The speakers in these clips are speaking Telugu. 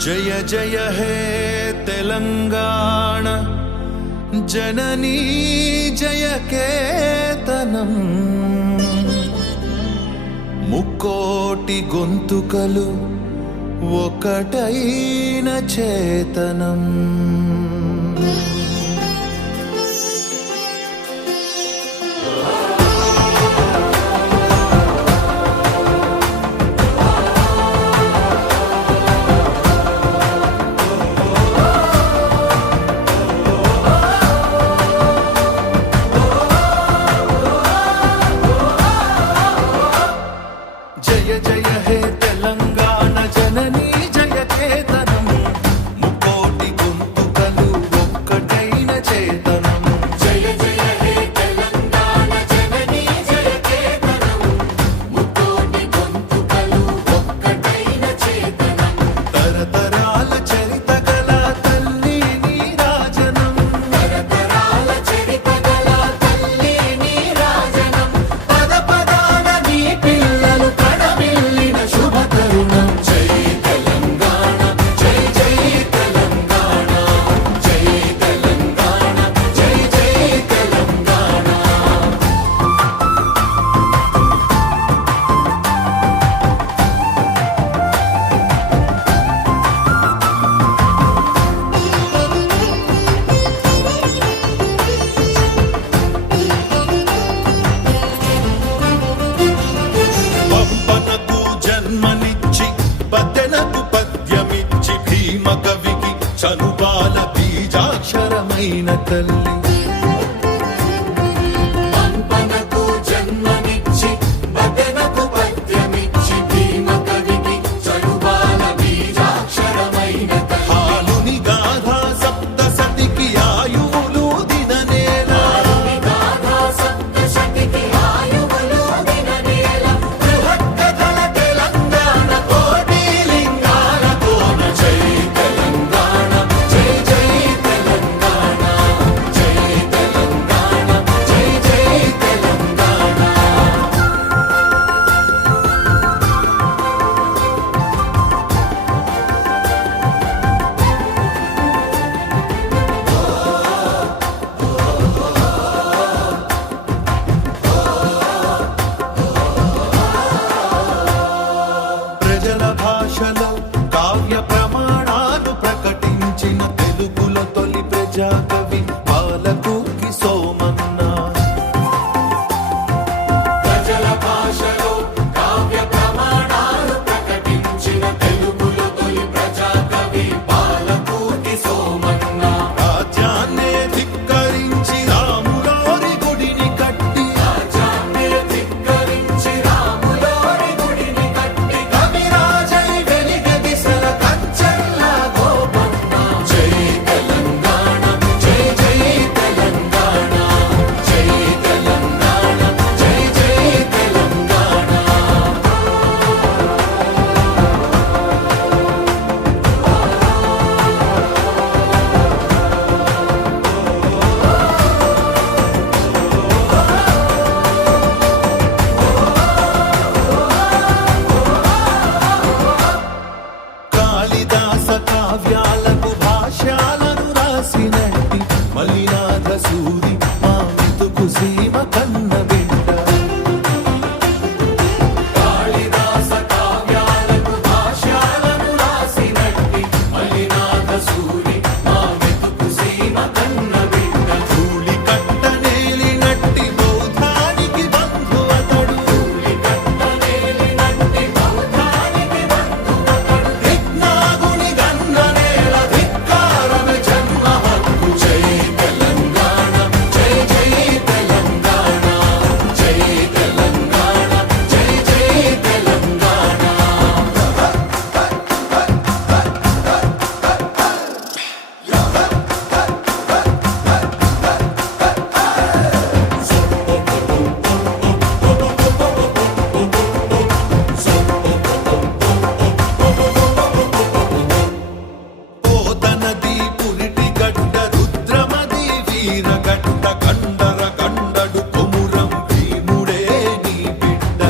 जय जय हे तेलंगाण जननी जय केतनं मुक्कोटि गोंतुकलु ఒకటైన చేతనం जय जय हे तेलंगाण जननी जय केतनं मुक्कोटि गोंतुकलु ఒక్కటైన చేతనం జయ జయ హే తెలంగాణ జననీ జయ కేతనం ముక్కోటి గొంతుకలు ఒక్కటైన చేతనం తరతరాల చరిత గల తల్లి నీరాజనం తరతరాల చరిత గల తల్లి నీరాజనం పద పదాన నీ పిల్లలు కడమిల్లిన శుభ తరుణం జై తెలంగాణ జై జై తెలంగాణ జై తెలంగాణ జై జై తెలంగాణ పంపనకు జన్మనిచ్చి పద్దెనకు పద్యమిచ్చి భీమ కవికి చనుబాల బీజాక్షరమైన తల్లి పంపనకు జన్మనిచ్చి బదనకు పద్యమిచ్చి భీమ కవికి చనుబాల బీజాక్షరమైన తల్లి హాలుని గాథా సప్త సతికి ఆయువులు దిననేలా గాథా సప్తశతికి ఆయువులు దిననేల బృహత్కథల తెలంగాణ కోటి లింగాల కోన జై తెలంగాణ జై జై తెలంగాణ జై గట్ట కండర కండడు కొమురం భీముడే నీ బిడ్డ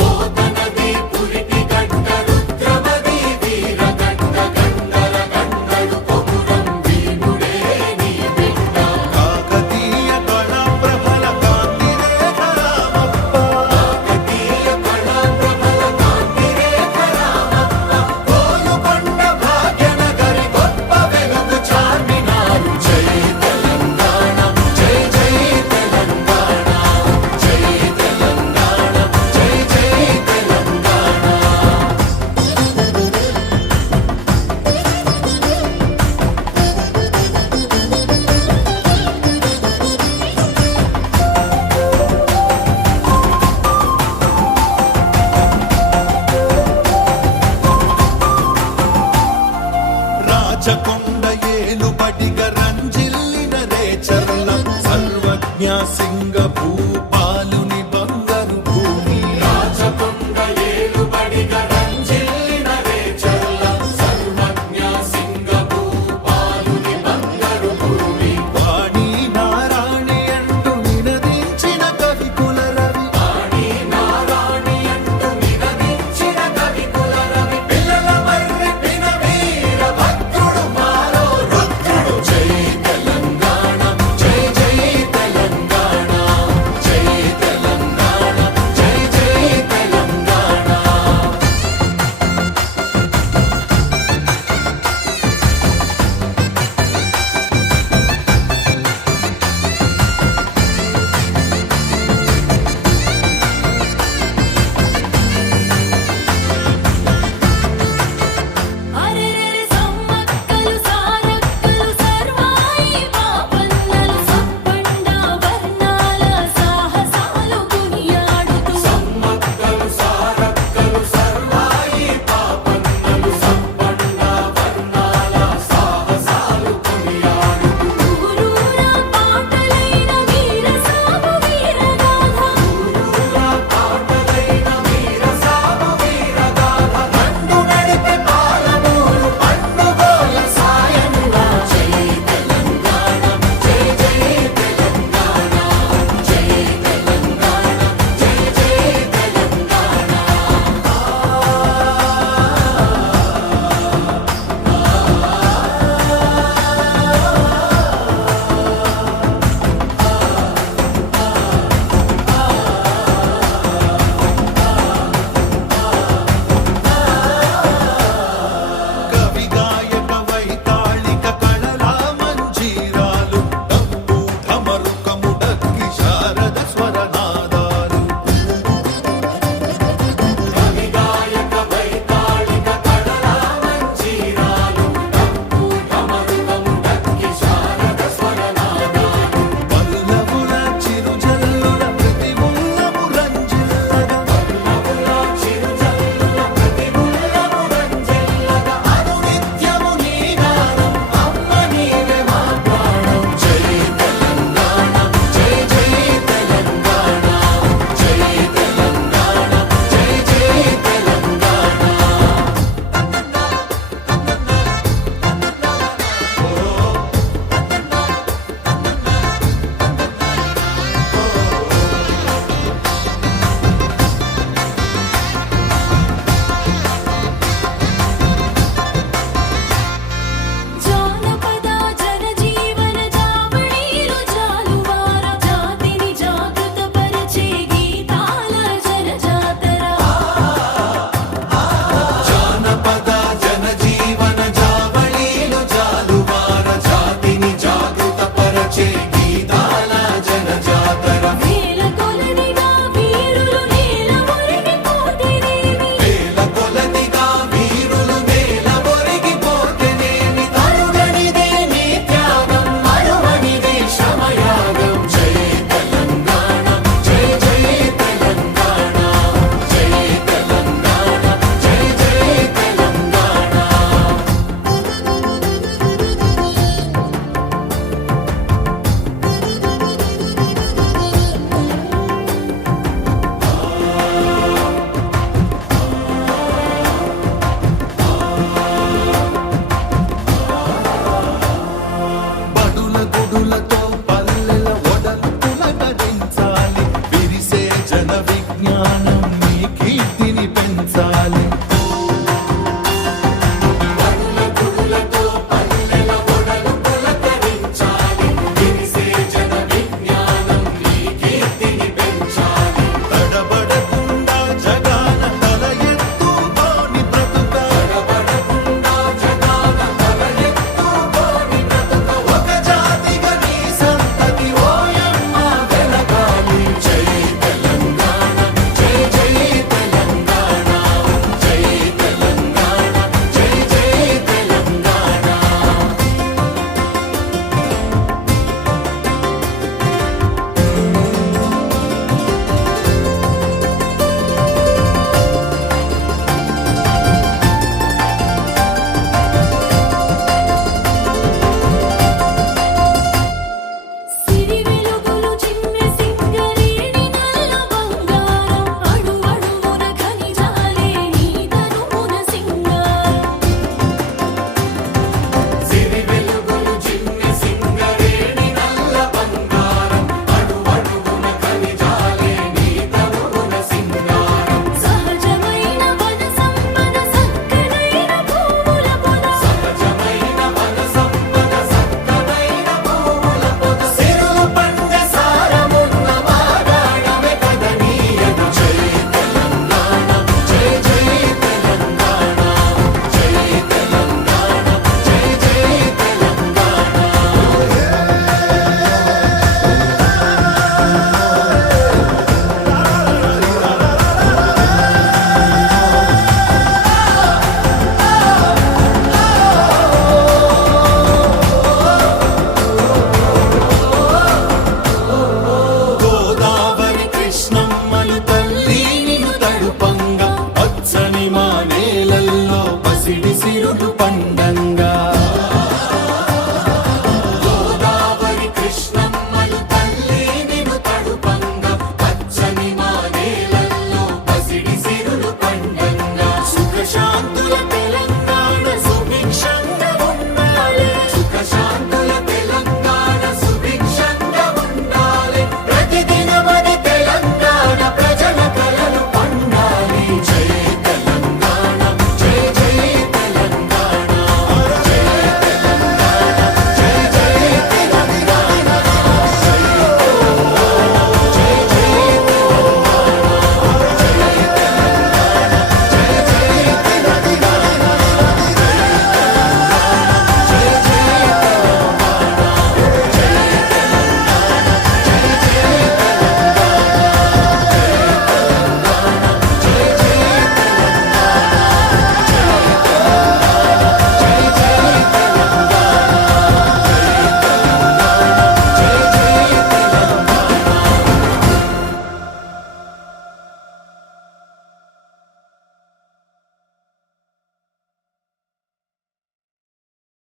పోతనది పురిటి గడ్డ రుద్రమది వీరగడ్డ గండర గండడు కొమురం భీముడే నీ బిడ్డ కాకతీయ కళా ప్రబల కాంతి రేఖ రామప్ప కాకతీయ కళా ప్రబల కాంతి రేఖ రామప్ప కోలుకొండ భాగ్యనగరి గొప్ప వెలుగు చార్మినారు జై తెలంగాణ జై జై తెలంగాణ జై తెలంగాణ జై జై తెలంగాణ రాచకొండ